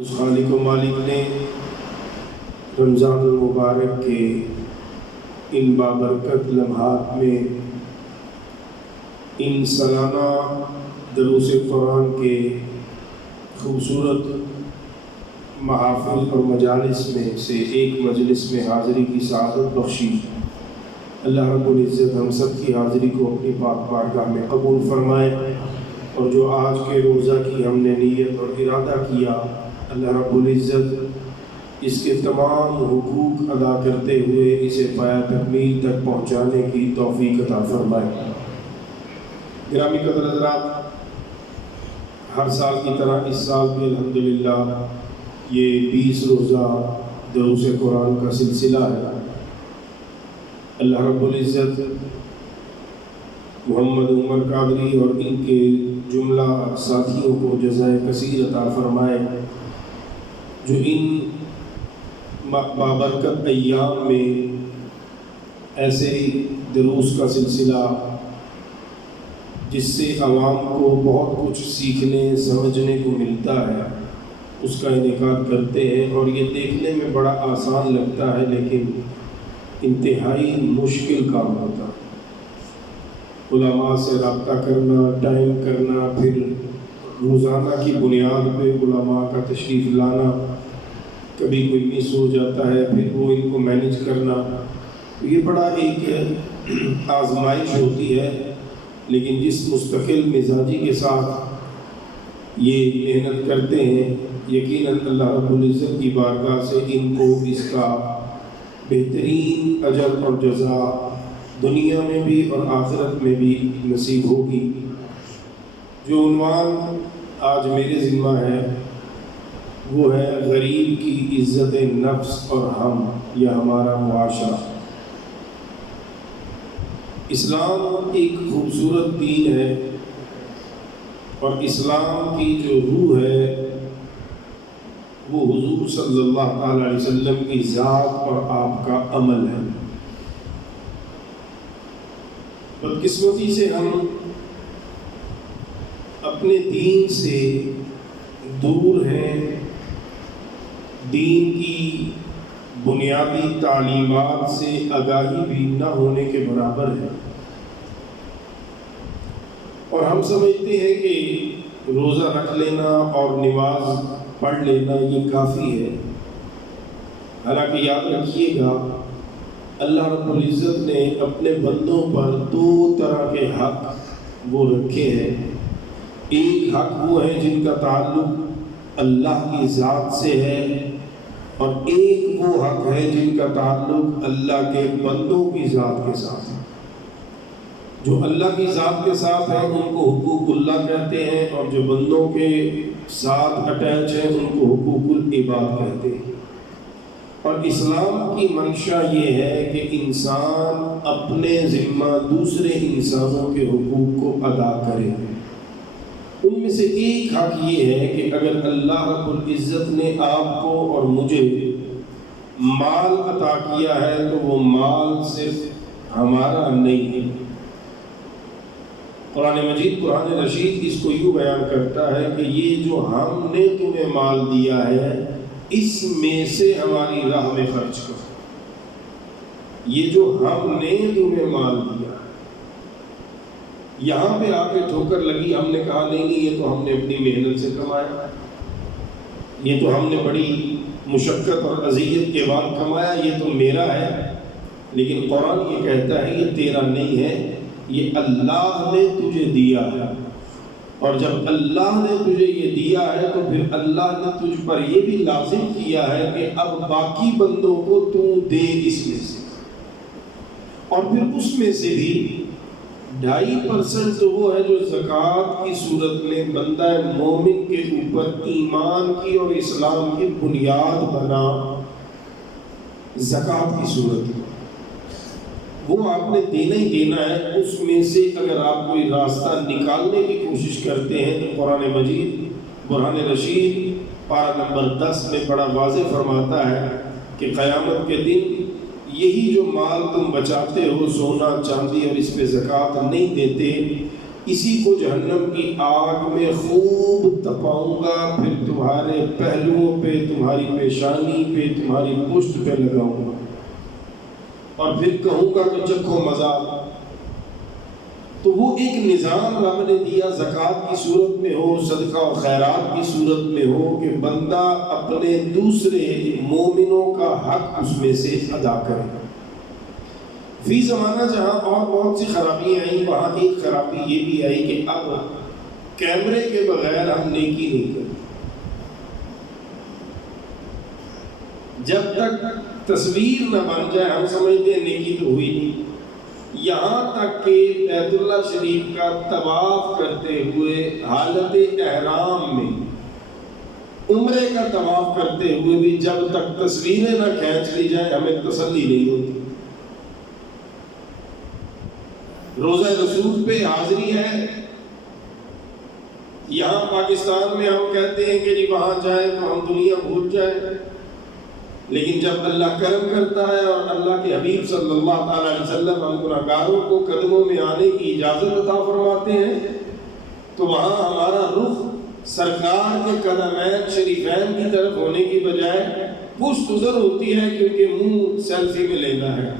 اس خالق و مالک نے رمضان المبارک کے ان بابرکت لمحات میں ان سالانہ دروس قرآن کے خوبصورت محافل اور مجالس میں سے ایک مجلس میں حاضری کی سعادت بخشی۔ اللہ رب العزت ہم سب کی حاضری کو اپنی پاک بارگاہ میں قبول فرمائے، اور جو آج کے روزہ کی ہم نے نیت اور ارادہ کیا، اللہ رب العزت اس کے تمام حقوق ادا کرتے ہوئے اسے پایہ تکمیل تک پہنچانے کی توفیق عطا فرمائے۔ گرامی قدر حضرات، ہر سال کی طرح اس سال بھی الحمدللہ یہ 20 روزہ دروس قرآن کا سلسلہ ہے۔ اللہ رب العزت محمد عمر قادری اور ان کے جملہ ساتھیوں کو جزائے کثیر عطا فرمائے، جو ان بابرکت ایام میں ایسے دروس کا سلسلہ جس سے عوام کو بہت کچھ سیکھنے سمجھنے کو ملتا ہے اس کا انعقاد کرتے ہیں، اور یہ دیکھنے میں بڑا آسان لگتا ہے لیکن انتہائی مشکل کام ہوتا ہے۔ علماء سے رابطہ کرنا، ٹائم کرنا، پھر روزانہ کی بنیاد پہ علماء کا تشریف لانا، کبھی کوئی مس ہو جاتا ہے پھر وہ ان کو مینیج کرنا، یہ بڑا ایک آزمائش ہوتی ہے، لیکن جس مستقل مزاجی کے ساتھ یہ محنت کرتے ہیں، یقیناً اللہ رب العزت کی بارگاہ سے ان کو اس کا بہترین اجر اور جزا دنیا میں بھی اور آخرت میں بھی نصیب ہوگی۔ جو عنوان آج میرے ذمہ ہے وہ ہے غریب کی عزت نفس اور ہم یا ہمارا معاشرہ۔ اسلام ایک خوبصورت دین ہے، اور اسلام کی جو روح ہے وہ حضور صلی اللہ تعالی علیہ وسلم کی ذات اور آپ کا عمل ہے۔ بدقسمتی سے ہم اپنے دین سے دور ہیں، دین کی بنیادی تعلیمات سے آگاہی بھی نہ ہونے کے برابر ہے، اور ہم سمجھتے ہیں کہ روزہ رکھ لینا اور نماز پڑھ لینا یہ کافی ہے۔ حالانکہ یاد رکھیے گا، اللہ رب العزت نے اپنے بندوں پر 2 طرح کے حق وہ رکھے ہیں۔ ایک حق وہ ہے جن کا تعلق اللہ کی ذات سے ہے، اور ایک وہ حق ہے جن کا تعلق اللہ کے بندوں کی ذات کے ساتھ ہے۔ جو اللہ کی ذات کے ساتھ ہیں ان کو حقوق اللہ کہتے ہیں، اور جو بندوں کے ساتھ اٹیچ ہیں ان کو حقوق العباد کہتے ہیں۔ اور اسلام کی منشا یہ ہے کہ انسان اپنے ذمہ دوسرے انسانوں کے حقوق کو ادا کرے۔ ان میں سے ایک حق یہ ہے کہ اگر اللہ رب العزت نے آپ کو اور مجھے مال عطا کیا ہے تو وہ مال صرف ہمارا نہیں ہے۔ قرآن مجید، قرآن رشید اس کو یوں بیان کرتا ہے کہ یہ جو ہم نے تمہیں مال دیا ہے اس میں سے ہماری راہ میں خرچ کرو۔ یہ جو ہم نے تمہیں مال دیا، یہاں پہ آ کے ٹھوکر لگی، ہم نے کہا نہیں یہ تو ہم نے اپنی محنت سے کمایا، یہ تو ہم نے بڑی مشقت اور اذیت کے بعد کمایا، یہ تو میرا ہے۔ لیکن قرآن یہ کہتا ہے یہ تیرا نہیں ہے، یہ اللہ نے تجھے دیا ہے، اور جب اللہ نے تجھے یہ دیا ہے تو پھر اللہ نے تجھ پر یہ بھی لازم کیا ہے کہ اب باقی بندوں کو تو دے اس میں سے، اور پھر اس میں سے بھی 2.5% تو وہ ہے جو زکوٰۃ کی صورت میں بندہ مومن کے اوپر ایمان کی اور اسلام کی بنیاد بنا زکوٰۃ کی صورت میں وہ آپ نے دینا ہی دینا ہے۔ اس میں سے اگر آپ کوئی راستہ نکالنے کی کوشش کرتے ہیں تو قرآن مجید برہان رشید پارہ نمبر 10 میں بڑا واضح فرماتا ہے کہ قیامت کے دن یہی جو مال تم بچاتے ہو، سونا چاندی، اور اس پہ زکوٰۃ نہیں دیتے، اسی کو جہنم کی آگ میں خوب تپاؤں گا، پھر تمہارے پہلوؤں پہ، تمہاری پیشانی پہ، تمہاری پشت پہ لگاؤں گا، اور پھر کہوں گا کہ چکھو مزہ۔ تو وہ ایک نظام رب نے دیا، زکوٰۃ کی صورت میں ہو، صدقہ و خیرات کی صورت میں ہو، کہ بندہ اپنے دوسرے مومنوں کا حق اس میں سے ادا کرے۔ فی زمانہ جہاں اور بہت سی خرابیاں آئیں، وہاں ایک خرابی یہ بھی آئی کہ اب کیمرے کے بغیر ہم نیکی نہیں کرتے۔ جب تک تصویر نہ بن جائے ہم سمجھتے ہیں نیکی تو ہوئی نہیں۔ یہاں تک کہ بیت اللہ شریف کا طواف کرتے ہوئے حالت احرام میں، عمرے کا طواف کرتے ہوئے بھی جب تک تصویریں نہ کھینچ لی جائیں ہمیں تسلی نہیں ہوتی۔ روزہ رسول پہ حاضری ہے، یہاں پاکستان میں ہم کہتے ہیں کہ جی وہاں جائیں تو ہم دنیا بھول جائیں، لیکن جب اللہ کرم کرتا ہے اور اللہ کے حبیب صلی اللہ تعالیٰ علیہ وسلم ہم گناہگاروں کو قدموں میں آنے کی اجازت عطا فرماتے ہیں تو وہاں ہمارا رخ سرکار کے قدمین شریفین کی طرف ہونے کی بجائے پشت ادھر ہوتی ہے، کیونکہ منہ سیلفی میں لینا ہے۔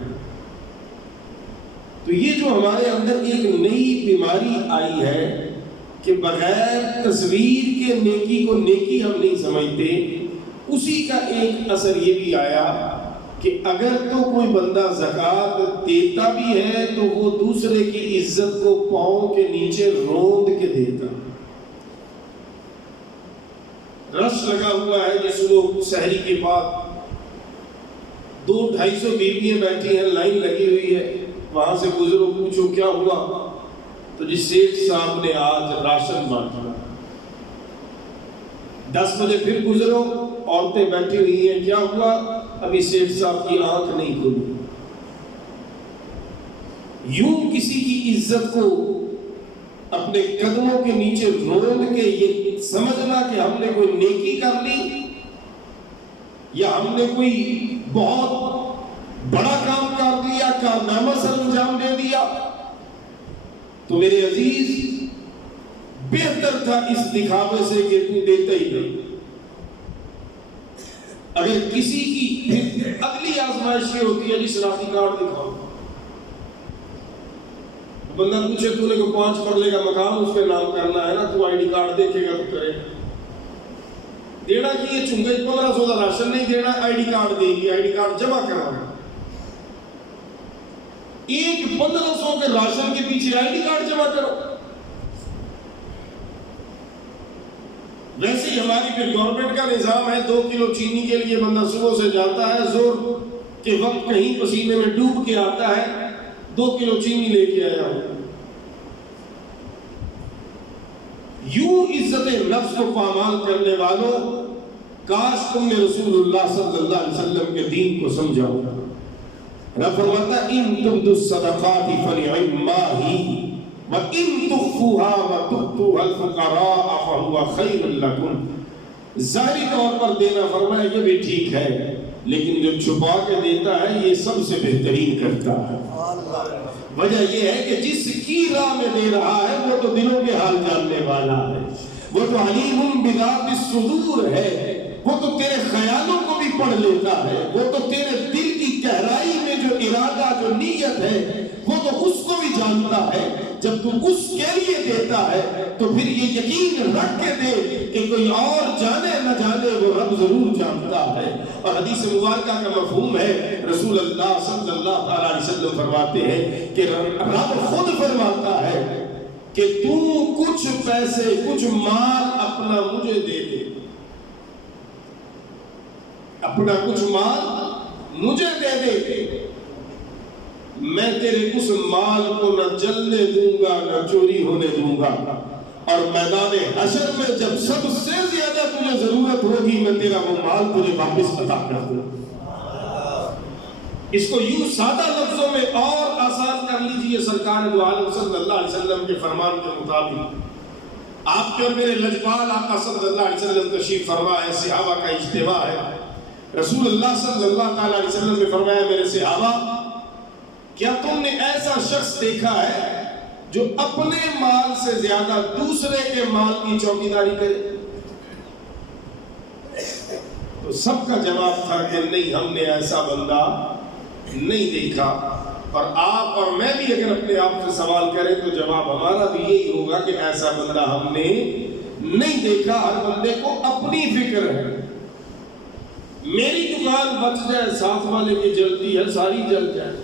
تو یہ جو ہمارے اندر ایک نئی بیماری آئی ہے کہ بغیر تصویر کے نیکی کو نیکی ہم نہیں سمجھتے، اسی کا ایک اثر یہ بھی آیا کہ اگر تو کوئی بندہ زکوٰۃ دیتا بھی ہے تو وہ دوسرے کی عزت کو پاؤں کے نیچے روند کے دیتا۔ رش لگا ہوا ہے جس لوگ سحری کے بعد 200-250 بیویاں بیٹھی ہیں، لائن لگی ہوئی ہے، وہاں سے گزرو پوچھو کیا ہوا، تو جی سیٹھ صاحب نے آج راشن بانٹا۔ 10 بجے پھر گزرو، عورتیں بیٹھی ہوئی ہیں، کیا ہوا، ابھی سیٹھ صاحب کی آنکھ نہیں کھلی۔ یوں کسی کی عزت کو اپنے قدموں کے نیچے روند کے یہ سمجھنا کہ ہم نے کوئی نیکی کر لی یا ہم نے کوئی بہت بڑا کام کر دیا، کارنامہ سر انجام دے دیا، تو میرے عزیز بہتر تھا اس دکھاوے سے کہ تو دیتا ہی نہیں۔ اگر کسی کی اگلی آزمائش یہ ہوتی ہے جی شناختی کارڈ دکھاؤ، بندہ پوچھے تو نے کو 5 مرلے کا مقام اس پہ نام کرنا ہے نا، تو آئی ڈی کارڈ دیکھے گا تو کرے دینا کہ یہ چونگے 1500 کا راشن نہیں دینا، آئی ڈی کارڈ دے گی، آئی ڈی کارڈ جمع کرانا۔ ایک 1500 کے راشن کے پیچھے آئی ڈی کارڈ جمع کرو۔ ویسے ہی ہماری پھر گورنمنٹ کا نظام ہے، 2 کلو چینی کے لیے بندہ صبح سے جاتا ہے، زور کے وقت کہیں پسینے میں ڈوب کے آتا ہے، 2 کلو چینی لے کے آیا ہوں۔ یوں عزت نفس کو پامال کرنے والوں، کاش تم نے رسول اللہ صلی اللہ علیہ وسلم کے دین کو سمجھا ہوگا۔ رب فرماتا ان تبدوا الصدقات فنعما ہی وَإِن تُخْفُوهَا وَتُؤْتُوهَا الْفُقَرَاءَ فَهُوَ خَيْرٌ لَكُمْ۔ ظاہری طور پر دینا فرمایا یہ بھی ٹھیک ہے، لیکن جو چھپا کے دیتا ہے یہ سب سے بہترین کرتا ہے۔ وجہ یہ ہے کہ جس کی راہ میں دے رہا ہے وہ تو دلوں کے حال جاننے والا ہے، وہ تو علیم بذات الصدور ہے، وہ تو تیرے خیالوں کو بھی پڑھ لیتا ہے، وہ تو تیرے دل کی گہرائی میں جو ارادہ جو نیت ہے وہ تو اس کو بھی جانتا ہے۔ جب تو اس کے لیے دیتا ہے تو پھر یہ یقین رکھ کے دے کہ کوئی اور جانے نہ جانے وہ رب ضرور جانتا ہے۔ اور حدیث مبارکہ کا مفہوم ہے، رسول اللہ صلی اللہ علیہ وسلم فرماتے ہیں کہ رب خود فرماتا ہے کہ تو کچھ پیسے کچھ مال اپنا مجھے دے دے، اپنا کچھ مال مجھے دے دے، میں تیرے اس مال کو نہ جلنے دوں گا نہ چوری ہونے دوں گا، اور میدان حشر میں جب سب سے زیادہ تجھے ضرورت ہوگی میں تیرا وہ مال تجھے واپس عطا کر دوں۔ اس کو یوں سادہ لفظوں میں اور آسان کر لیجئے، سرکار دو عالم صلی اللہ علیہ وسلم کے فرمان کے مطابق آپ کے اور میرے لجپال آقا صلی اللہ علیہ وسلم تشریف فرما ہے، صحابہ کا اجتماع ہے۔ رسول اللہ صلی اللہ تعالیٰ علیہ وسلم نے فرمایا میرے صحابہ کیا تم نے ایسا شخص دیکھا ہے جو اپنے مال سے زیادہ دوسرے کے مال کی چوکیداری کرے؟ تو سب کا جواب تھا کہ نہیں، ہم نے ایسا بندہ نہیں دیکھا۔ اور آپ اور میں بھی اگر اپنے آپ سے سوال کریں تو جواب ہمارا بھی یہی ہوگا کہ ایسا بندہ ہم نے نہیں دیکھا۔ ہر بندے کو اپنی فکر ہے، میری دکان بچ جائے، ساتھ والے کی جلتی ہے ساری جل جائے،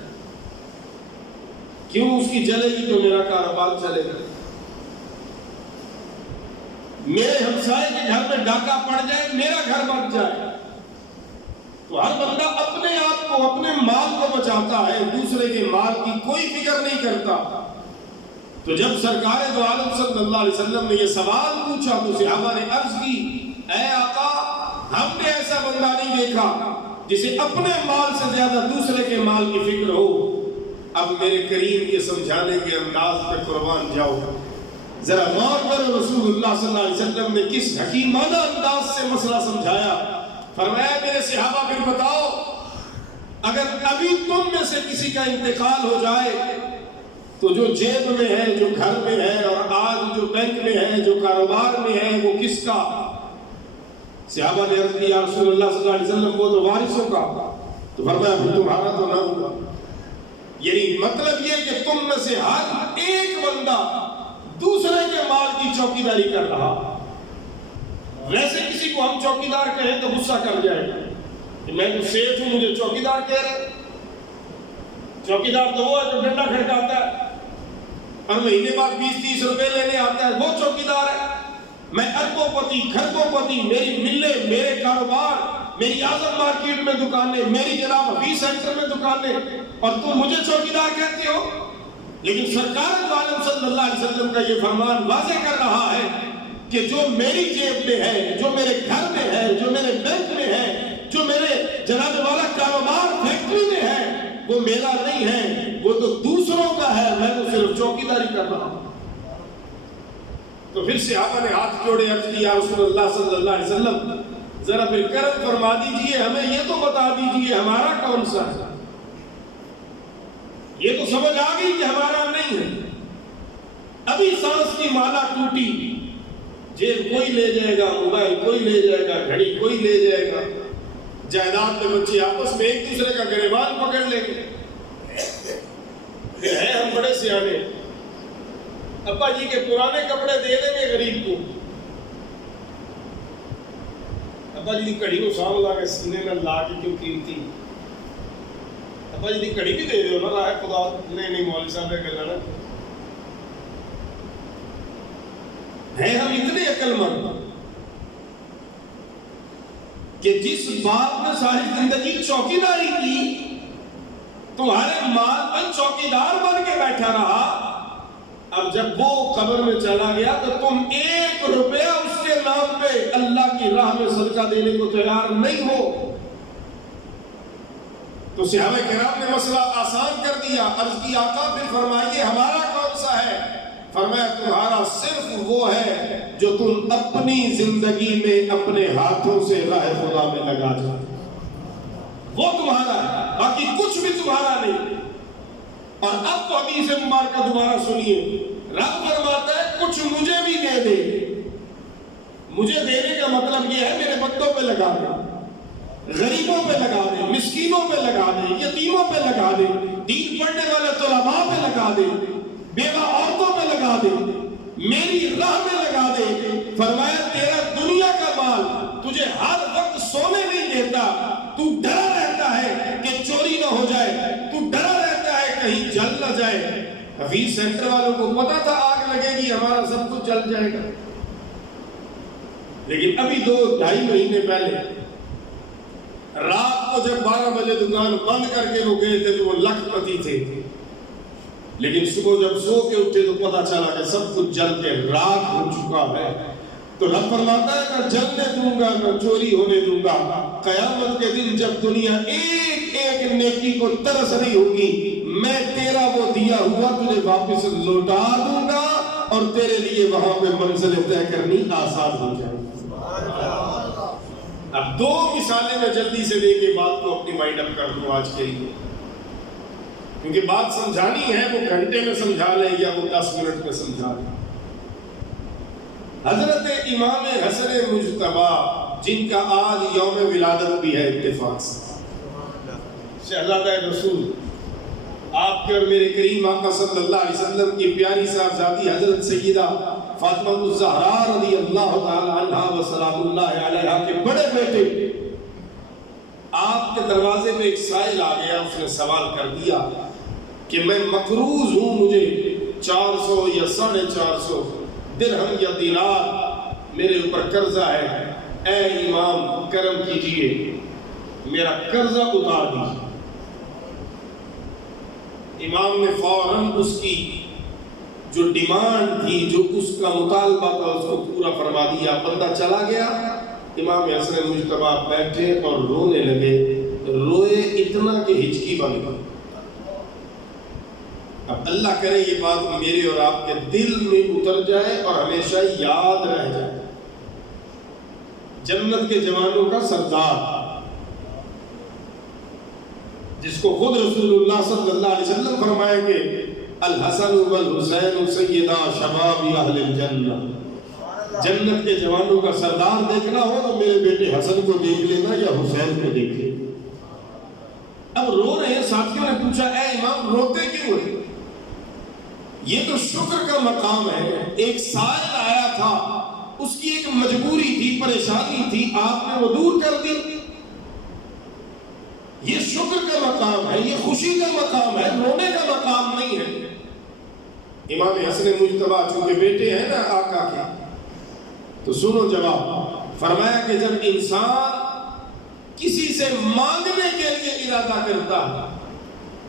کیوں اس کی جلے گی تو میرا کاروبار چلے گا؟ میرے ہمسائے کے گھر میں ڈاکہ پڑ جائے، میرا گھر بچ جائے۔ تو ہر بندہ اپنے آپ کو، اپنے مال کو بچاتا ہے، دوسرے کے مال کی کوئی فکر نہیں کرتا۔ تو جب سرکار دو عالم صلی اللہ علیہ وسلم نے یہ سوال پوچھا تو صحابہ نے عرض کی، اے آقا، ہم نے ایسا بندہ نہیں دیکھا جسے اپنے مال سے زیادہ دوسرے کے مال کی فکر ہو۔ اب میرے کریم کے سمجھانے کے انداز پہ قربان جاؤ، ذرا غور کرو رسول اللہ صلی اللہ علیہ وسلم نے کس حکیمانہ انداز سے مسئلہ سمجھایا۔ فرمایا میرے صحابہ پھر بتاؤ، اگر ابھی تم میں سے کسی کا انتقال ہو جائے تو جو جیب میں ہے، جو گھر میں ہے، اور آج جو بینک میں ہے، جو کاروبار میں ہے، وہ کس کا؟ صحابہ نے عرض کیا رسول اللہ صلی اللہ علیہ وسلم وہ تو وارثوں کا۔ تو فرمایا پھر تمہارا تو نہ ہوگا۔ یعنی مطلب یہ کہ تم میں سے ہر ایک بندہ دوسرے کے مال کی چوکیداری کر رہا۔ ویسے کسی کو ہم چوکیدار کہیں تو غصہ کر جائے گا، میں تو سیٹ ہوں، مجھے چوکیدار کہہ رہے۔ چوکیدار تو وہ ہے جو ڈنڈا کھڑکاتا ہے اور مہینے بعد 20-30 روپے لینے آتا ہے، وہ چوکیدار ہے۔ میں اربوں پتی، کھربوں پتی، میری ملیں، میرے کاروبار، میری اعظم مارکیٹ میں دکانیں، میری جناب حفیظ سینٹر میں دکانیں، اور تم مجھے چوکیدار کہتے ہو؟ لیکن سرکار دو عالم صلی اللہ علیہ وسلم کا یہ فرمان واضح کر رہا ہے کہ جو میری جیب میں ہے، جو میرے گھر میں ہے، جو میرے بینک میں ہے، جو میرے جناب والا کاروبار فیکٹری میں ہے، وہ میرا نہیں ہے، وہ تو دوسروں کا ہے، میں تو صرف چوکیداری کر رہا ہوں۔ تو پھر صحابہ نے ہاتھ جوڑے عرض کی، یا رسول اللہ صلی اللہ علیہ وسلم، ذرا پھر کرم فرما دیجئے، ہمیں یہ تو بتا دیجئے ہمارا کون سا ہے؟ یہ تو سمجھ آ گئی کہ ہمارا نہیں ہے۔ ابھی سانس کی مالا ٹوٹی، جیب کوئی لے جائے گا، موبائل کوئی لے جائے گا، گھڑی کوئی لے جائے گا، جائیداد میں بچے آپس میں ایک دوسرے کا گریبان پکڑ لیں گے۔ پھر ہے ہم بڑے سیانے، ابا جی کے پرانے کپڑے دے دیں گے غریب کو، ابا جی کی کڑی کو سام لا کے سینے میں لا کے کیوں قیمتی، ابا جی کی کڑی بھی دے دو نا، راہ خدا نہیں مولوی صاحب نے کہنا نا۔ ہے ہم اتنے عقل مند کہ جس باپ نے ساری زندگی چوکیداری کی، تمہارے مال پر چوکیدار بن کے بیٹھا رہا، اب جب وہ قبر میں چلا گیا تو تم 1 روپیہ اس کے نام پہ اللہ کی راہ میں صدقہ دینے کو تیار نہیں ہو۔ تو صحابہ کرام نے مسئلہ آسان کر دیا، عرض کی آقا پھر فرمائیے ہمارا کون سا ہے؟ فرمایا تمہارا صرف وہ ہے جو تم اپنی زندگی میں اپنے ہاتھوں سے راہ خدا میں لگا جاتے، وہ تمہارا ہے، باقی کچھ بھی تمہارا نہیں۔ اور اب تو حدیث مبارکہ دوبارہ سنیے، رب فرماتا ہے کچھ مجھے بھی دے دے۔ مجھے دینے کا مطلب یہ ہے میرے بندوں پہ لگا دے، غریبوں پہ لگا دے، مسکینوں پہ لگا دے، یتیموں پہ لگا دے، دین پڑھنے والے طلباء پہ لگا دے، بیوہ عورتوں پہ لگا دے، میری راہ میں لگا دے۔ فرمایا تیرا دنیا کا مال تجھے ہر وقت سونے نہیں دیتا، تو ڈرا رہتا ہے کہ چوری نہ ہو جائے، تو ڈرا رہتا ہے کہیں جل نہ جائے۔ حفیظ سینٹر والوں کو پتا تھا آگ لگے گی ہمارا سب کچھ جل جائے گا، لیکن ابھی 2-2.5 مہینے پہلے رات کو جب 12 بجے دکان بند کر کے وہ گئے تھے تو وہ لکھ پتی تھے، لیکن صبح جب سو کے اٹھے تو پتا چلا کہ سب کچھ جل کے راکھ ہو چکا ہے۔ تو رب فرماتا ہے نہ جلنے دوں گا نہ چوری ہونے دوں گا۔ قیامت کے دن جب دنیا ایک ایک نیکی کو ترس رہی ہوگی، میں تیرا وہ دیا ہوا تجھے واپس لوٹا دوں گا اور تیرے لیے وہاں پہ منزل طے کرنی آسان ہو جائے گی۔ اب 2 مثالیں میں جلدی سے دے کے بات کو اپنی مائنڈ اپ کر دوں آج کے لیے۔ کیونکہ بات سمجھانی ہے، وہ گھنٹے میں سمجھا لے یا وہ 10 منٹ میں سمجھا لے۔ حضرت امام حسن مجتبیٰ جن کا آج یوم ولادت بھی ہے اتفاق سے، شہزادہ رسول، آپ کے اور میرے کریم آقا صلی اللہ علیہ وسلم کی پیاری صاحبزادی حضرت سیدہ فاطمہ الزہرا رضی اللہ تعالی عنہا و سلام اللہ علیہا کے بڑے بیٹے، آپ کے دروازے پہ ایک سائل آ گیا، اس نے سوال کر دیا کہ میں مقروض ہوں، مجھے 400 یا 450 درہم یا دینار میرے اوپر قرضہ ہے، اے امام کرم کیجئے میرا قرضہ اتار دیجئے۔ امام نے فوراً اس کی جو ڈیمانڈ تھی، جو اس کا مطالبہ تھا، اس کو پورا فرما دیا۔ بندہ چلا گیا، امام حسن مجتبیٰ بیٹھے اور رونے لگے، روئے اتنا کہ ہچکی بن گئی۔ اب اللہ کرے یہ بات میرے اور آپ کے دل میں اتر جائے اور ہمیشہ یاد رہ جائے۔ جنت کے جوانوں کا سردار، جس کو خود رسول اللہ صلی اللہ علیہ وسلم فرمائیں گے الحسن والحسین سیدا شباب اہل الجنہ، جنت کے جوانوں کا سردار دیکھنا ہو تو میرے بیٹے حسن کو دیکھ لینا یا حسین کو دیکھ لینا۔ اب رو رہے ہیں، ساتھیوں نے پوچھا اے امام روتے کیوں ہیں؟ یہ تو شکر کا مقام ہے، ایک سائل آیا تھا، اس کی ایک مجبوری تھی، پریشانی تھی، آپ نے وہ دور کر دی۔ یہ شکر کا مقام ہے، یہ خوشی کا مقام ہے، رونے کا مقام نہیں ہے۔ امام حسن مجتبیٰ چونکہ بیٹے ہیں نا آقا کے، تو سنو جواب، فرمایا کہ جب انسان کسی سے مانگنے کے لیے ارادہ کرتا ہے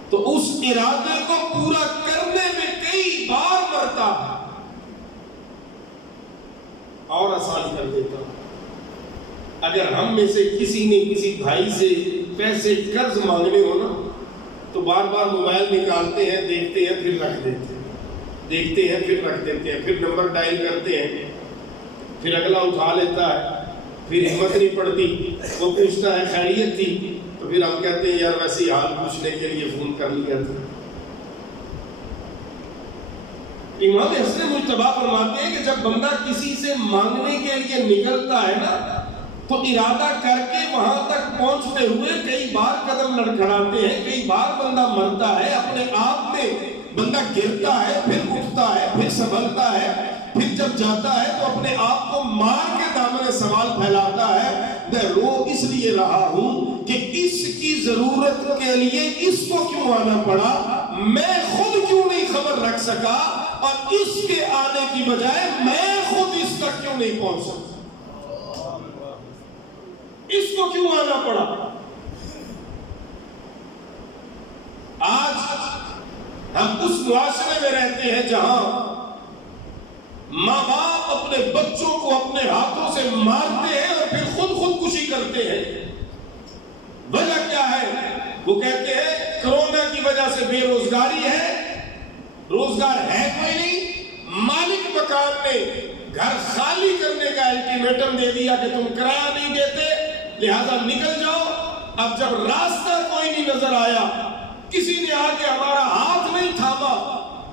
تو اس ارادے کو پورا کرنے میں کئی بار مرتا ہے، اور آسان کر دیتا ہے۔ اگر ہم میں سے کسی نے کسی بھائی سے پیسے قرض مانگنے ہو نا تو بار بار موبائل نکالتے ہیں، دیکھتے ہیں، پھر رکھ دیتے ہیں، دیکھتے ہیں، پھر رکھ دیتے ہیں، پھر نمبر ڈائل کرتے ہیں، پھر اگلا اٹھا لیتا ہے، پھر ہمت نہیں پڑتی، وہ پوچھتا ہے خیریت تھی، تو پھر ہم کہتے ہیں یار ویسے حال پوچھنے کے لیے فون کر لیا تھا۔ امام حسن مجتبیٰ فرماتے ہیں کہ جب بندہ کسی سے مانگنے کے لیے نکلتا ہے نا تو ارادہ کر کے وہاں تک پہنچتے ہوئے کئی بار قدم لڑکھڑاتے ہیں، کئی بار بندہ مرتا ہے، اپنے آپ میں بندہ گرتا ہے، پھر اٹھتا ہے، پھر سنبھلتا ہے، پھر جب جاتا ہے تو اپنے آپ کو مار کے دامن سوال پھیلاتا ہے، میں رو اس لیے رہا ہوں کہ اس کی ضرورت کے لیے اس کو کیوں آنا پڑا، میں خود کیوں نہیں خبر رکھ سکا، اور اس کے آنے کی بجائے میں خود اس تک کیوں نہیں پہنچ سکا، اس کو کیوں آنا پڑا۔ آج ہم اس معاشرے میں رہتے ہیں جہاں ماں باپ اپنے بچوں کو اپنے ہاتھوں سے مارتے ہیں اور پھر خود خودکشی کرتے ہیں۔ وجہ کیا ہے؟ وہ کہتے ہیں کرونا کی وجہ سے بے روزگاری ہے، روزگار ہے کوئی نہیں، مالک مکان نے گھر خالی کرنے کا الٹیمیٹم دے دیا کہ تم کرایہ نہیں دیتے لہذا نکل جاؤ۔ اب جب راستہ کوئی نہیں نظر آیا، کسی نے آگے ہمارا ہاتھ نہیں تھاما،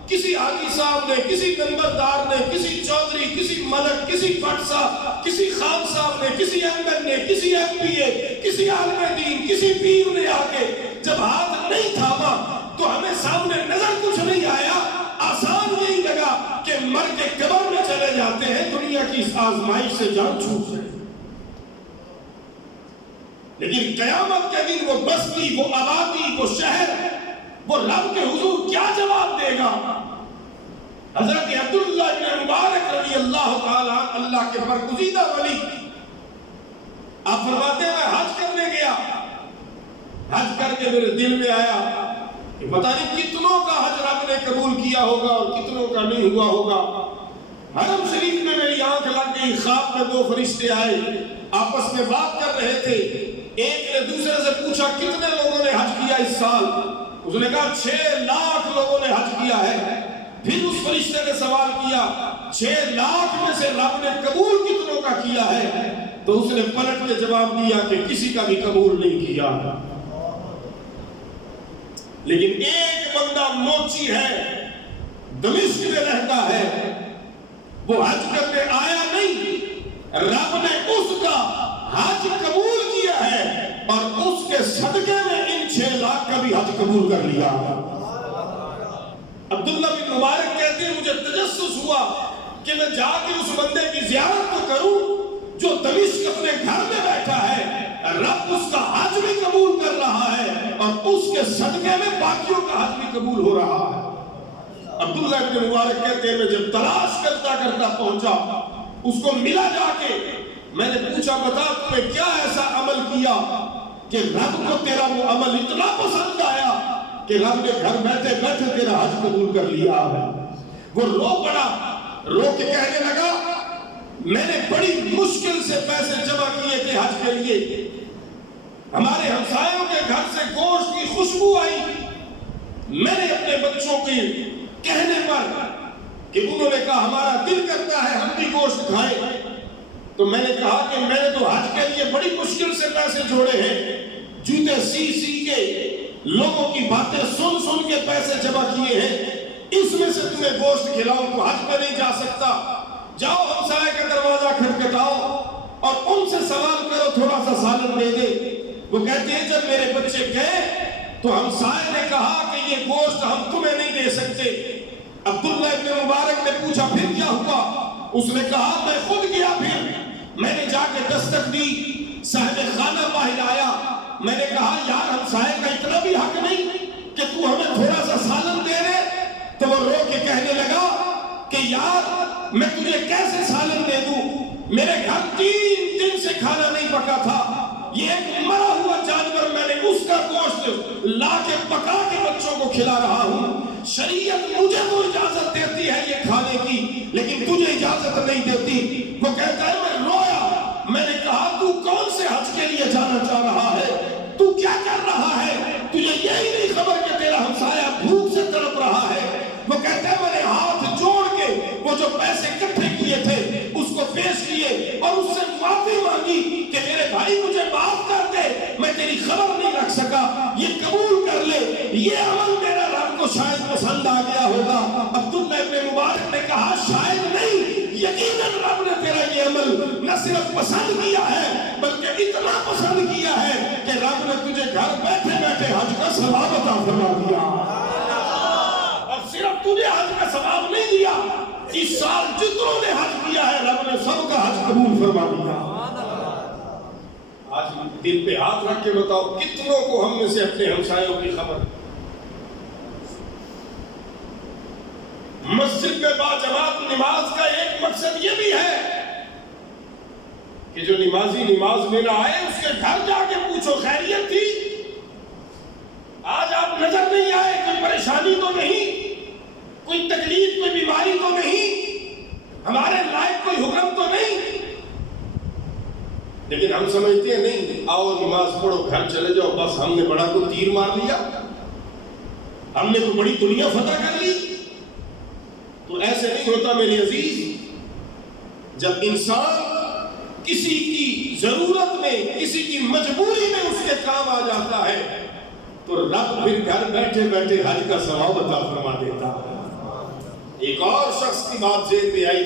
کسی حاجی صاحب نے، کسی نمبردار نے، کسی چودھری، کسی ملک، کسی بٹ صاحب، کسی خان صاحب نے، کسی ایم نے، کسی ایم پی اے، کسی عالم دین، کسی پیر نے آگے جب ہاتھ نہیں تھاما تو ہمیں سامنے نظر کچھ نہیں آیا، آسان یہی لگا کہ مر کے قبر میں چلے جاتے ہیں، دنیا کی اس آزمائش سے جان چھوٹ جائے۔ لیکن قیامت کے دن وہ بستی، وہ آبادی، وہ شہر، وہ رب کے حضور کیا جواب دے گا؟ حضرت عبداللہ بن مبارک رضی اللہ تعالیٰ اللہ کے برگزیدہ ولی، آپ فرماتے ہیں میں حج کرنے گیا، حج کر کے میرے دل میں آیا کہ پتہ نہیں کتنوں کا حج رب نے قبول کیا ہوگا اور کتنوں کا نہیں ہوا ہوگا۔ حرم شریف میں میری آنکھ لگ گئی، خواب میں 2 فرشتے آئے، آپس میں بات کر رہے تھے، ایک نے دوسرے سے پوچھا کتنے لوگوں نے حج کیا اس سال؟ اس نے کہا 6 لاکھ لوگوں نے حج کیا ہے۔ پھر اس فرشتے نے سوال کیا 6 لاکھ میں سے رب نے قبول کتنوں کا کیا ہے؟ تو اس نے پلٹ کے جواب دیا کہ کسی کا بھی قبول نہیں کیا۔ لیکن ایک بندہ موچی ہے، دمشق میں رہتا ہے، وہ حج کرنے آیا نہیں، رب نے اس کا حج قبول کیا ہے اور اس کے صدقے میں ان 6 لاکھ کا بھی حج قبول کر لیا۔ عبداللہ بن مبارک کہتے ہیں مجھے تجسس ہوا کہ میں جا کے اس بندے کی زیارت تو کروں جو دمشق اپنے گھر میں بیٹھا ہے، رب اس کا حج بھی قبول کر رہا ہے اور اس کے صدقے میں باقیوں کا حج بھی قبول ہو رہا ہے۔ عبداللہ بن مبارک کہتے ہیں میں جب تلاش کرتا کرتا پہنچا، اس کو ملا جا کے، میں نے پوچھا بتا تمہیں کیا ایسا عمل کیا کہ رب کو تیرا وہ عمل اتنا پسند آیا کہ رب نے گھر بیٹھے بیٹھے تیرا حج قبول کر لیا ہے؟ وہ رو پڑا، رو کے کہنے لگا میں نے بڑی مشکل سے پیسے جمع کیے تھے حج کے لیے، ہمارے ہمسایوں کے گھر سے گوشت کی خوشبو آئی، میں نے اپنے بچوں کے کہنے پر کہ انہوں نے کہا ہمارا دل کرتا ہے ہم بھی گوشت کھائیں، تو میں نے کہا کہ میں نے تو حج کے لیے بڑی مشکل سے پیسے جوڑے ہیں، جوتے سی کے لوگوں کی باتیں سن سن کے پیسے جمع کیے ہیں، اس میں سے تمہیں گوشت کھلاؤں تو حج پہ نہیں جا سکتا، جاؤ ہمسائے کا دروازہ کھٹکھٹاؤ اور ان سے سوال کرو تھوڑا سا سالن دے دے۔ وہ کہتے ہیں جب میرے بچے گئے تو ہمسائے نے کہا کہ یہ گوشت ہم تمہیں نہیں دے سکتے۔ عبداللہ ابن مبارک نے پوچھا پھر کیا ہوا؟ اس نے کہا میں خود گیا، پھر میں نے جا کے دستک دی، صاحب خانہ باہر آیا، میں نے کہا یار ہمسائے کا اتنا بھی حق نہیں کہ تو ہمیں تھوڑا سا سالن دے دے؟ تو وہ رو کے کہنے لگا کہ یار میں تجھے کیسے سالن دے دوں، میرے گھر 3 دن سے کھانا نہیں پکا تھا، یہ ایک مرا ہوا جانور میں نے اس کا گوشت لا کے پکا کے بچوں کو کھلا رہا ہوں، شریعت مجھے تو اجازت دیتی ہے یہ کھانے کی لیکن تجھے اجازت نہیں دیتی۔ وہ کہتا ہے میں رویا، میں نے کہا تو کون سے حج کے لیے جانا چاہ رہا ہے، تو کیا کر رہا ہے، تجھے یہی نہیں خبر کہ تیرا ہمسایہ بھوک سے تڑپ رہا ہے؟ وہ کہتا ہے میں نے ہاتھ جوڑ کے وہ جو پیسے اکٹھے کیے تھے اس کو پیش کیے اور اس سے معافی مانگی کہ میرے بھائی مجھے معاف کر دے، میں تیری خبر نہیں رکھ سکا، یہ قبول کر لے، یہ عمل میرا رب کو شاید پسند آ گیا ہوگا۔ عبداللہ ابن مبارک نے کہا شاید نہیں، یقیناً رب نے تیرا یہ عمل نہ صرف پسند کیا ہے بلکہ اتنا پسند کیا ہے کہ رب نے تجھے گھر بیٹھے بیٹھے حج کا ثواب عطا فرما دیا، اور صرف تجھے حج کا ثواب نہیں دیا، اس سال جتنوں نے حج کیا ہے رب نے سب کا حج قبول فرما دیا۔ آج دل پہ ہاتھ رکھ کے بتاؤ کتنوں کو ہم میں سے اپنے ہمسایوں کی خبر؟ مسجد میں باجماعت نماز کا ایک مقصد یہ بھی ہے کہ جو نمازی نماز میں نہ آئے اس کے گھر جا کے پوچھو خیریت تھی، آج آپ نظر نہیں آئے، کوئی پریشانی تو نہیں، کوئی تکلیف کوئی بیماری تو نہیں، ہمارے لائق کوئی حکم تو نہیں؟ لیکن ہم سمجھتے ہیں نہیں، آؤ نماز پڑھو گھر چلے جاؤ، بس ہم نے بڑا کو تیر مار لیا، ہم نے کوئی بڑی دنیا فتح کر لی۔ تو ایسے نہیں ہوتا میرے عزیز، جب انسان کسی کی ضرورت میں کسی کی مجبوری میں اس کے کام آ جاتا ہے تو رب پھر گھر بیٹھے بیٹھے حج کا ثواب عطا فرما دیتا ہے۔ ایک اور شخص کی بات ذہن میں آئی،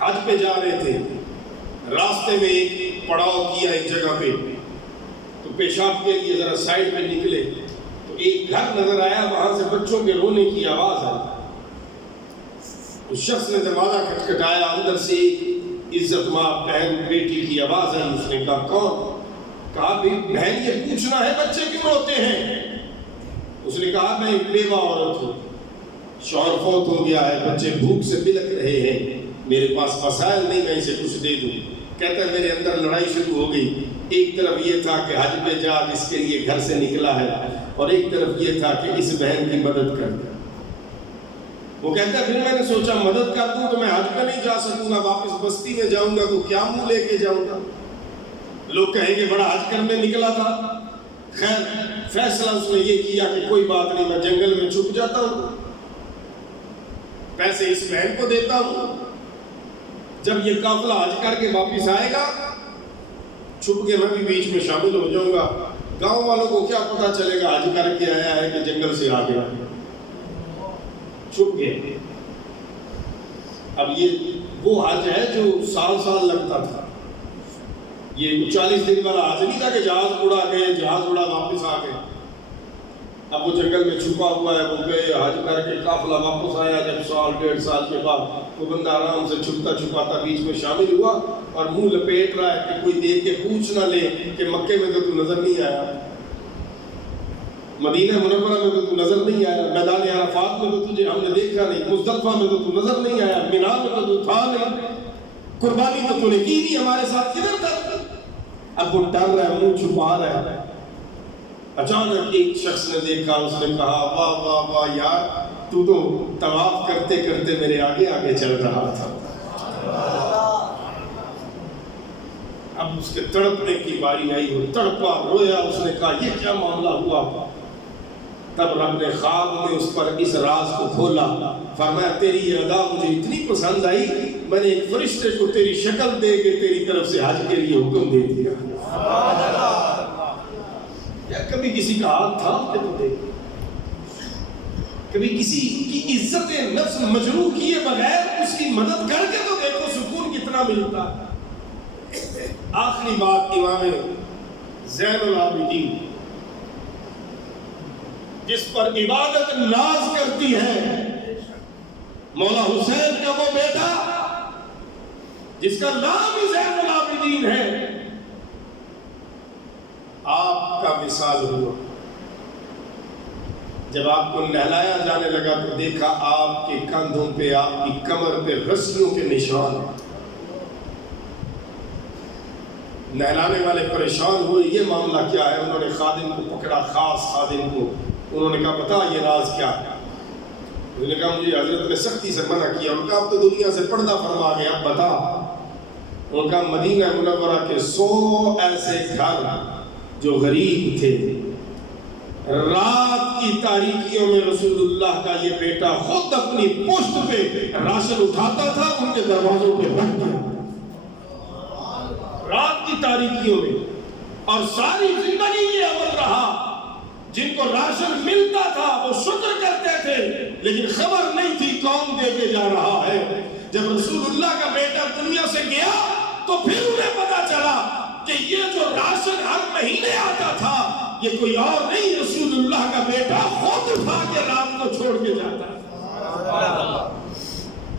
حج پہ جا رہے تھے، راستے میں ایک پڑاؤ کیا ایک جگہ پہ، تو پیشاب کے لیے ذرا سائڈ پہ نکلے تو ایک گھر نظر آیا، وہاں سے بچوں کے رونے کی آواز آئی، اس شخص نے دروازہ کھٹکھٹایا، اندر سے ایک عزت ماں بہن بیٹی کی آواز آئی، اس نے کہا کون؟ کہا بہن یہ پوچھنا ہے بچے کیوں روتے ہیں؟ اس نے کہا میں ایک بیوہ عورت ہوں، شوہر فوت ہو گیا ہے، بچے بھوک سے بلک رہے ہیں، میرے پاس وسائل نہیں میں اسے کچھ دے دوں۔ کہتا ہے میرے اندر لڑائی شروع ہو گئی، ایک طرف یہ تھا کہ حج پہ جا جس کے لیے گھر سے نکلا ہے، اور ایک طرف یہ تھا کہ اس بہن کی مدد کر دیں۔ وہ کہتا ہے پھر میں نے سوچا مدد کر دوں تو میں حج پہ نہیں جا سکوں گا، واپس بستی میں جاؤں گا تو کیا منہ لے کے جاؤں گا، لوگ کہیں گے بڑا حج کرنے نکلا تھا۔ خیر فیصلہ اس نے یہ کیا کہ کوئی بات نہیں، میں جنگل میں چھپ جاتا ہوں، پیسے اس بہن کو دیتا ہوں، جب یہ قافلہ حج کر کے واپس آئے گا چھپ کے میں بھی بیچ میں شامل ہو جاؤں گا، گاؤں والوں کو کیا پتا چلے گا حج کر کے آیا ہے کہ جنگل سے آ گیا، چھپ گئے۔ اب یہ وہ حج ہے جو سال سال لگتا تھا، یہ 40 دن والا حج نہیں تھا کہ جہاز اڑا گئے، جہاز اڑا واپس آ گئے۔ اب وہ جنگل میں چھپا ہوا ہے، وہ گئے حج کر کے قافلہ واپس آیا، جب سال 1.5 سال کے بعد وہ بندہ آرام سے چھپتا چھپاتا بیچ میں شامل ہوا اور منہ لپیٹ رہا ہے کہ کوئی دیکھ کے پوچھ نہ لے کہ مکے میں تو نظر نہیں آیا، مدینہ منورہ میں تو نظر نہیں آیا، میدان عرفات میں تو تجھے ہم نے دیکھا نہیں، مزدلفہ میں تو نظر نہیں آیا، مینا میں تو تھا نہیں، قربانی تو نے کی نہیں، ہمارے ساتھ کدھر تھا؟ اب وہ ڈر رہا ہے، منہ چھپا رہا ہے۔ اچانک ایک شخص نے دیکھا، اس نے کہا واہ واہ واہ یار، تو طواف کرتے کرتے میرے آگے آگے چل رہا تھا۔ اب اس کے تڑپنے کی باری آئی، وہ تڑپا رویا، اس نے کہا یہ کیا معاملہ ہوا؟ تب رب نے خواب میں اس پر اس راز کو کھولا، فرمایا تیری یہ ادا مجھے اتنی پسند آئی، میں نے ایک فرشتے کو تیری شکل دے کے تیری طرف سے حج کے لیے حکم دے دیا۔ یا کبھی کسی کا ہاتھ تھام کے تو دیکھ، کبھی کسی کی عزت نفس مجروح کیے بغیر اس کی مدد کر کے تو دیکھو سکون کتنا ملتا۔ آخری بات امام زین العابدین جس پر عبادت ناز کرتی ہے، مولا حسین کا وہ بیٹا جس کا نام ہی زین العابدین ہے، آپ کا وصال ہوا۔ جب آپ کو نہلایا جانے لگا تو دیکھا آپ کے کندھوں پہ، آپ کی کمر پہ رسیوں کے نشان۔ نہلانے والے پریشان ہوئے، یہ معاملہ کیا ہے؟ انہوں نے خادم کو پکڑا، خاص خادم کو، انہوں نے کہا بتا یہ راز کیا ہے؟ انہوں نے کہا مجھے حضرت نے سختی سے منع کیا۔ انہوں نے کہا اب تو دنیا سے پردہ فرما گیا، اب بتا۔ انہوں نے کہا مدینہ منورہ کے 100 ایسے گھر جو غریب تھے، رات کی تاریکیوں میں رسول اللہ کا یہ بیٹا خود اپنی پشت پہ راشن اٹھاتا تھا، ان کے دروازوں پہ رکھ دیا رات کی تاریکیوں میں، اور ساری زندگی یہ عمل رہا۔ جن کو راشن ملتا تھا وہ شکر کرتے تھے، لیکن خبر نہیں تھی کون دے کے جا رہا ہے۔ جب رسول اللہ کا بیٹا دنیا سے گیا تو پھر انہیں پتا چلا کہ یہ جو راشن ہر مہینے آتا تھا یہ کوئی اور نہیں، رسول اللہ کا بیٹا خود اٹھا کے رات کو چھوڑ کے جاتا۔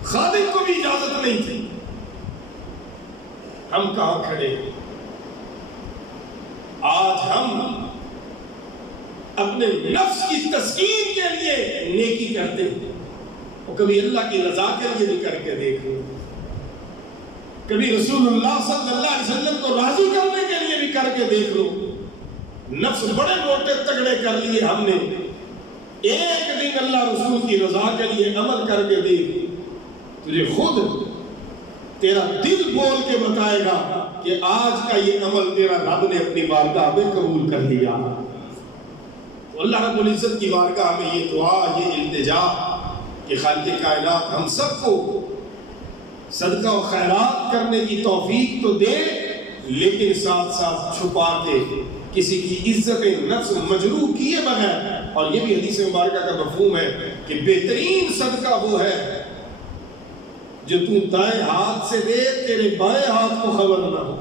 خادم کو بھی اجازت نہیں تھی۔ ہم کہاں کھڑے؟ آج ہم اپنے نفس کی تسکین کے لیے نیکی کرتے ہیں، اور کبھی اللہ کی رضا کے لیے بھی کر کے دیکھو، کبھی رسول اللہ صلی اللہ علیہ وسلم کو راضی کرنے کے لیے بھی کر کے دیکھ لو۔ نفس بڑے موٹے تگڑے کر لیے ہم نے، ایک دن اللہ رسول کی رضا کے لیے عمل کر کے دیکھ، تجھے خود تیرا دل بول کے بتائے گا کہ آج کا یہ عمل تیرا رب نے اپنی بارگاہ میں قبول کر لیا۔ اللہ رب العزت کی بارگاہ میں یہ دعا، یہ التجا کہ خالق کائنات ہم سب کو صدقہ و خیرات کرنے کی توفیق تو دے، لیکن ساتھ ساتھ چھپا کے کسی کی عزت نفس مجروح کیے بغیر۔ اور یہ بھی حدیث مبارکہ کا مفہوم ہے کہ بہترین صدقہ وہ ہے جو تو دائیں ہاتھ سے دے، تیرے بائیں ہاتھ کو خبر نہ ہو۔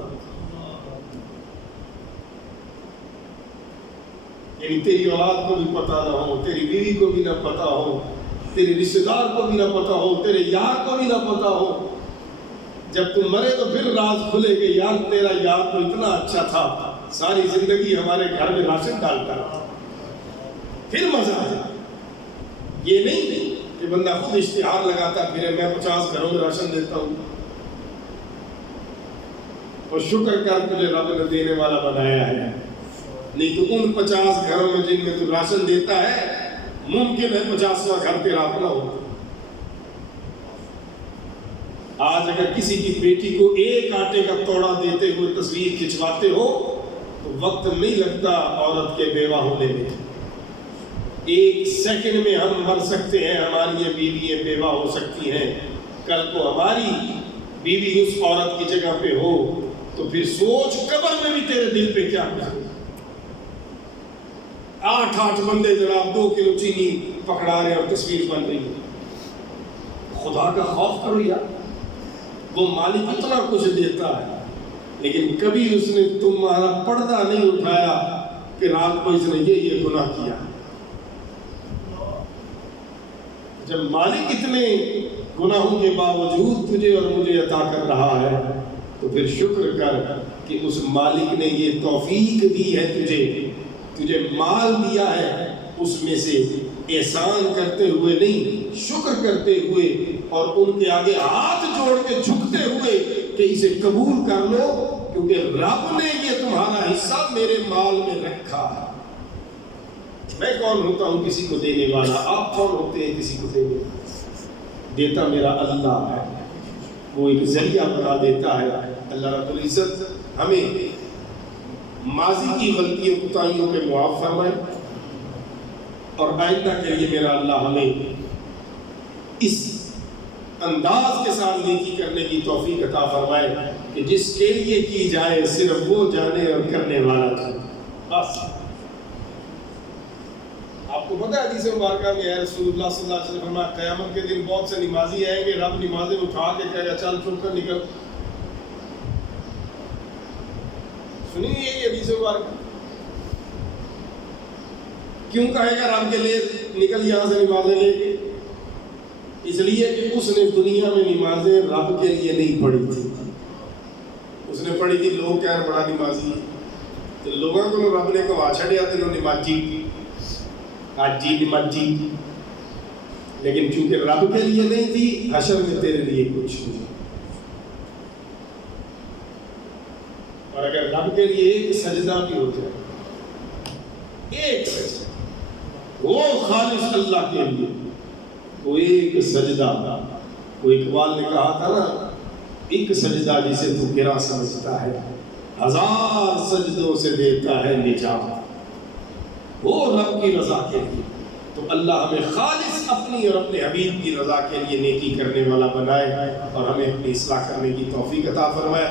یعنی تیری اولاد کو بھی پتہ نہ ہو، تیری بیوی کو بھی نہ پتہ ہو، تیرے رشتہ دار کو بھی نہ پتہ ہو، تیرے یار کو بھی نہ پتہ ہو۔ جب تم مرے تو پھر راز کھلے کہ یار تیرا یار تو اتنا اچھا تھا، ساری زندگی ہمارے گھر میں راشن ڈالتا رہا، پھر مزہ آیا۔ یہ نہیں کہ بندہ خود اشتہار لگاتا پھرے میں 50 گھروں میں راشن دیتا ہوں، اور شکر کر تجھے رب نے دینے والا بنایا ہے، نہیں تو ان 50 گھروں میں جن میں تو راشن دیتا ہے ممکن ہے 50واں گھر تیرا اپنا ہو۔ آج اگر کسی کی بیٹی کو ایک آٹے کا توڑا دیتے ہوئے تصویر کھنچواتے ہو تو وقت نہیں لگتا عورت کے بیوہ ہونے میں، 1 سیکنڈ میں ہم مر سکتے ہیں، ہماری یہ بیوییں بیوہ ہو سکتی ہیں، کل کو ہماری بیوی اس عورت کی جگہ پہ ہو تو پھر سوچ قبر میں بھی تیرے دل پہ کیا گزرے۔ 8 بندے جناب 2 کلو چینی پکڑا رہے اور تصویر بن رہی ہے. خدا کا خوف کرو یار. وہ مالک اتنا کچھ دیتا ہے لیکن کبھی اس نے تمہارا پردہ نہیں اٹھایا کہ رات کو اس نے یہ گناہ کیا. جب مالک اتنے گناہوں کے باوجود تجھے اور مجھے عطا کر رہا ہے تو پھر شکر کر کہ اس مالک نے یہ توفیق دی ہے تجھے مال دیا ہے، اس میں سے احسان کرتے ہوئے نہیں، شکر کرتے ہوئے اور ان کے آگے ہاتھ جوڑ کے جھکتے ہوئے کہ اسے قبول کر لو کیونکہ رب نے یہ تمہارا حصہ میرے مال میں رکھا ہے. میں کون ہوتا ہوں کسی کو دینے والا؟ آپ کون ہوتے ہیں کسی کو دینے والا؟ دیتا میرا اللہ ہے، وہ ایک ذریعہ بنا دیتا ہے. اللہ رب العزت ہمیں ماضی کی غلطیوں کوتاہیوں کے معاف فرمائے اور آئندہ کے لیے میرا اللہ ہمیں اس انداز کے ساتھ نیکی کرنے کی توفیق عطا فرمائے کہ جس کے لیے کی جائے صرف وہ جانے اور کرنے والا جانے. بس آپ کو پتہ ہے حدیث مبارکہ میں ہے رسول اللہ صلی اللہ علیہ وسلم فرمایا قیامت کے دن بہت سے نمازی آئیں گے، رب نمازیں اٹھا کے کہے گا چل چھوڑ کر نکل. سنی یہ حدیث مبارکہ کیوں کہے گا رب کے لیے نکل یہاں سے نمازیں لے کے؟ اس لیے کہ اس نے دنیا میں نمازیں رب کے لیے نہیں پڑھی تھی. اس نے پڑھی تھی لوگ کہہ رہے بڑا نمازی ہے تو لوگوں کو رب نے کہا چھڑیا تینوں نمازی آجی نمازی، لیکن چونکہ رب کے لیے نہیں تھی حشر میں تیرے لیے کچھ نہیں. اور اگر رب کے لیے ایک سجدہ بھی ہو جائے، ایک سجدہ وہ خالص اللہ کے لیے، وہ ایک سجدہ، وہ اقبال نے کہا تھا نا ایک سجدہ جسے تو گرا سمجھتا ہے 1000 سجدوں سے دیتا ہے نجات، وہ رب کی رضا کے لیے. تو اللہ ہمیں خالص اپنی اور اپنے حبیب کی رضا کے لیے نیکی کرنے والا بنائے اور ہمیں اپنی اصلاح کرنے کی توفیق عطا فرمائے.